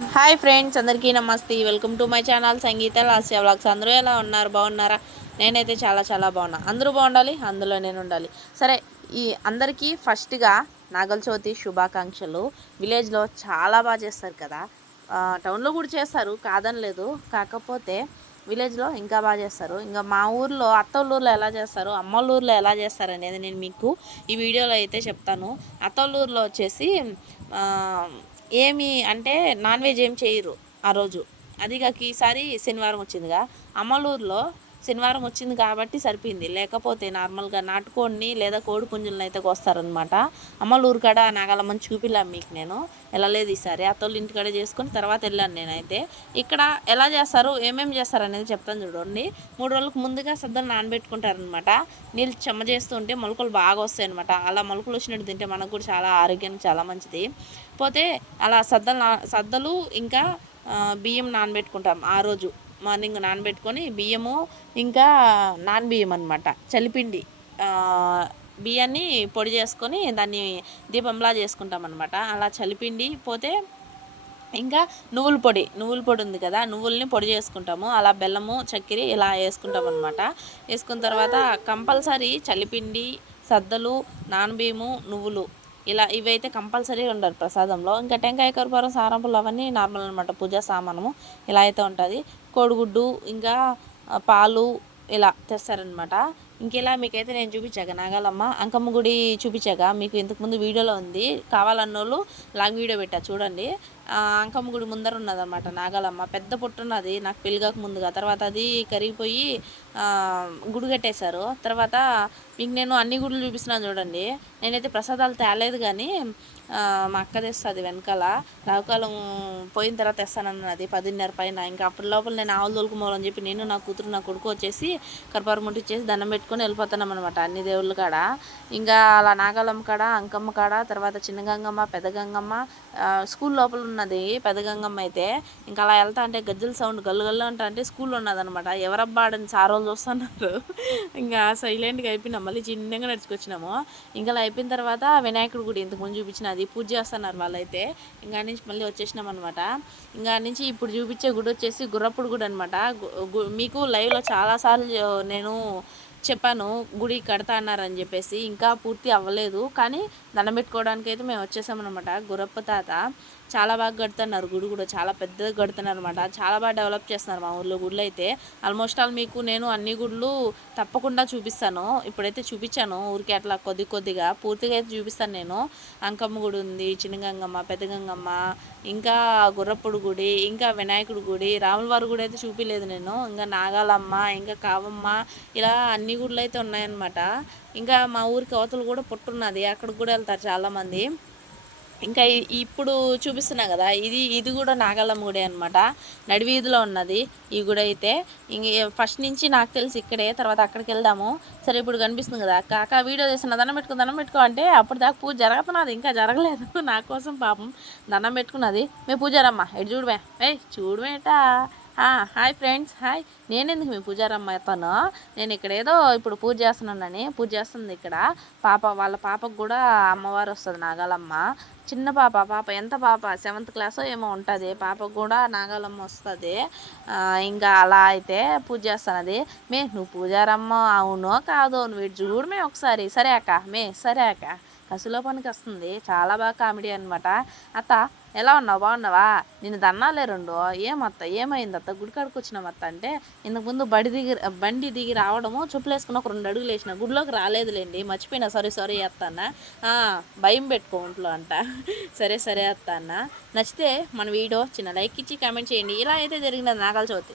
Hi friends అందరికీ నమస్తే. Welcome to my channel Sangeetha Lasya vlogs. అందరూ ఎలా ఉన్నారు? బాగున్నారా? నేనైతే చాలా చాలా బాగున్నా. అందరూ బాగుండాలి? అందులో నేను ఉండాలి. సరే ఈ అందరికీ ఫస్ట్గా నాగల చవితి శుభాకాంక్షలు. విలేజ్లో చాలా బాగా చేస్తారు కదా. టౌన్లో కూడా చేస్తారు కాదనలేదు. కాకపోతే విలేజ్లో ఇంకా బాగా చేస్తారు. ఇంకా మా ఊర్లో అత్తలూరులో ఎలా చేస్తారు? అమ్మలూరులో ఎలా చేస్తారు అనేది నేను మీకు ఈ వీడియోలో అయితే చెప్తాను. అత్తలూరులో వచ్చేసి ఏమి అంటే నాన్ వెజ్ ఏం చేయరు ఆ రోజు. అది కాక ఈసారి శనివారం వచ్చిందిగా. అమ్మలూరులో శనివారం వచ్చింది కాబట్టి సరిపోయింది. లేకపోతే నార్మల్గా నాటుకోడిని లేదా కోడి పుంజులను అయితే కోస్తారనమాట అమ్మలూరు కాడ నాగలమ్మని చూపిలాం మీకు నేను. వెళ్ళలేదు ఈసారి. అత్తోళ్ళు ఇంటికాడ చేసుకొని తర్వాత వెళ్ళాను నేనైతే. ఇక్కడ ఎలా చేస్తారు ఏమేమి చేస్తారు అనేది చెప్తాను చూడండి. మూడు రోజులకు ముందుగా సద్దలు నానబెట్టుకుంటారనమాట నీళ్ళు చెమ్మ చేస్తుంటే మొలకలు బాగా వస్తాయి అనమాట అలా మొలకలు వచ్చినట్టు తింటే మనకు కూడా చాలా ఆరోగ్యానికి చాలా మంచిది. పోతే అలా సద్దలు నా సద్దలు ఇంకా బియ్యం నానబెట్టుకుంటాం ఆ రోజు. మార్నింగ్ నానబెట్టుకొని బియ్యము ఇంకా నాన్ బియ్యం అనమాట చలిపిండి. బియ్యాన్ని పొడి చేసుకొని దాన్ని దీపంలా చేసుకుంటాం అనమాట అలా చలిపిండి పోతే ఇంకా నువ్వుల పొడి నువ్వుల పొడి ఉంది కదా నువ్వుల్ని పొడి చేసుకుంటాము. అలా బెల్లము చక్కెర ఇలా వేసుకుంటాం అనమాట వేసుకున్న తర్వాత కంపల్సరీ చలిపిండి సద్దలు నానబియ్యము నువ్వులు ఇలా ఇవైతే కంపల్సరీ ఉండరు ప్రసాదంలో. ఇంకా టెంకాయ కరుపారం సారంపులు అవన్నీ నార్మల్ అనమాట పూజా సామానము ఇలా అయితే ఉంటుంది. కోడిగుడ్డు ఇంకా పాలు ఇలా తెస్తారనమాట ఇంకెలా మీకైతే నేను చూపించాక నాగాలమ్మ అంకమ్మ గుడి చూపించాక మీకు ఇంతకుముందు వీడియోలో ఉంది. కావాలన్నోళ్ళు లాంగ్ వీడియో పెట్టా చూడండి. అంకమ్మ గుడి ముందర ఉన్నదన్నమాట నాగాలమ్మ. పెద్ద పుట్టున్నది నాకు పెళ్ళిగాక ముందుగా తర్వాత అది కరిగిపోయి గుడి కట్టేశారు. తర్వాత మీకు నేను అన్ని గుడులు చూపిస్తున్నాను చూడండి. నేనైతే ప్రసాదాలు తేలేదు కానీ మా అక్క తెస్తుంది వెనకాల. రావుకాలం పోయిన తర్వాత తెస్తానన్నది పదిన్నర పైన. ఇంకా అప్పటి లోపల నేను ఆవులు తోలుకుపోవాలని చెప్పి నేను నా కూతురు నా కొడుకు వచ్చేసి కర్పూరం ముట్టించేసి దండం పెట్టుకొని వెళ్ళిపోతున్నాం అనమాట అన్ని దేవుళ్ళ కాడ. ఇంకా అలా నాగాలమ్మ కాడ అంకమ్మ కాడ తర్వాత చిన్న గంగమ్మ పెద్ద గంగమ్మ స్కూల్ లోపల ఉన్నది పెద్ద గంగమ్మ అయితే. ఇంకా అలా వెళ్తా అంటే గజ్జల సౌండ్ గల్లు గల్లు అంటా అంటే స్కూల్ ఉన్నదనమాట ఎవరబ్బా ఆడని సారోళ్ళు చూస్తున్నారు. ఇంకా సైలెంట్గా అయిపోయినాం. మళ్ళీ చిన్నగా నడుచుకొచ్చినాము. ఇంకా అలా అయిపోయిన తర్వాత వినాయకుడి గుడి ఇంతకు ముందు చూపించిన అది పూజ చేస్తున్నారు వాళ్ళైతే. ఇంకా నుంచి మళ్ళీ వచ్చేసినాం అనమాట ఇంకా నుంచి ఇప్పుడు చూపించే గుడి వచ్చేసి గుర్రప్పుడు గుడి అనమాట మీకు లైవ్లో చాలాసార్లు నేను చెప్పాను గుడి కడతా అన్నారని చెప్పేసి. ఇంకా పూర్తి అవ్వలేదు. కానీ దండం పెట్టుకోవడానికి అయితే మేము వచ్చేసామన్నమాట. గురప్ప తాత చాలా బాగా కడుతున్నారు గుడి కూడా చాలా పెద్దగా కడుతున్నారు అనమాట చాలా బాగా డెవలప్ చేస్తున్నారు మా ఊర్లో గుళ్ళు అయితే. ఆల్మోస్ట్ ఆల్ మీకు నేను అన్ని గుళ్ళు తప్పకుండా చూపిస్తాను. ఇప్పుడైతే చూపించాను. ఊరికి అట్లా కొద్ది కొద్దిగా పూర్తిగా అయితే చూపిస్తాను నేను. అంకమ్మ గుడి ఉంది చిన్న గంగమ్మ పెద్ద గంగమ్మ ఇంకా గుర్రప్పుడు గుడి ఇంకా వినాయకుడి గుడి రాములవారి గుడి అయితే చూపించలేదు నేను. ఇంకా నాగాలమ్మ ఇంకా కావమ్మ ఇలా అన్ని గుడులు అయితే ఉన్నాయన్నమాట. ఇంకా మా ఊరికి అవతలు కూడా పుట్టున్నది. అక్కడికి కూడా వెళ్తారు చాలామంది. ఇంకా ఇప్పుడు చూపిస్తున్నా కదా ఇది ఇది కూడా నాగలమ్మ గుడి అనమాట నడివీధిలో ఉన్నది ఈ గుడి అయితే. ఇంక ఫస్ట్ నుంచి నాకు తెలిసి ఇక్కడే తర్వాత అక్కడికి వెళ్దాము సరే ఇప్పుడు కనిపిస్తుంది కదా కాక వీడియో చేసిన దండం పెట్టుకో దండం పెట్టుకో అంటే అప్పుడు దాకా పూజ జరుగుతున్నది ఇంకా జరగలేదు. నా కోసం పాపం దండం పెట్టుకున్నది. మేము పూజారమ్మ ఎటు చూడమే ఏ చూడమేటా హాయ్ ఫ్రెండ్స్ హాయ్. నేనెందుకు మీ పూజారమ్మ అవుతాను నేను ఇక్కడ ఏదో ఇప్పుడు పూజ చేస్తున్నానని పూజ చేస్తుంది ఇక్కడ. పాప వాళ్ళ పాపకు కూడా అమ్మవారు వస్తుంది నాగాలమ్మ. చిన్న పాప పాప ఎంత పాప? సెవెంత్ క్లాస్ ఏమో ఉంటుంది. పాపకు కూడా నాగాలమ్మ వస్తుంది. ఇంకా అలా అయితే పూజ చేస్తున్నది మే నువ్వు పూజారమ్మ అవునో కాదో నువ్వు ఇటు చూడమే ఒకసారి. సరే అక్క మే సరే అక్క. కసులో పనికి వస్తుంది చాలా బాగా కామెడీ అనమాట అత్త ఎలా ఉన్నావు? బాగున్నావా? నేను దన్నాలే రెండు. ఏమత్త ఏమైంది అత్త? గుడికాడికి వచ్చినాం అత్త అంటే ఇంతకు ముందు బడి దిగి బండి దిగి రావడము చెప్పులు వేసుకుని ఒక రెండు అడుగులు వేసిన గుడిలోకి రాలేదులేండి. మర్చిపోయినా. సారీ సారీ అత్త అన్న. భయం పెట్టుకో ఒంట్లో అంట. సరే సరే అత్త అన్న. నచ్చితే మన వీడియో చిన్న లైక్ ఇచ్చి కామెంట్ చేయండి. ఇలా అయితే జరిగినది నాగాల చవితి.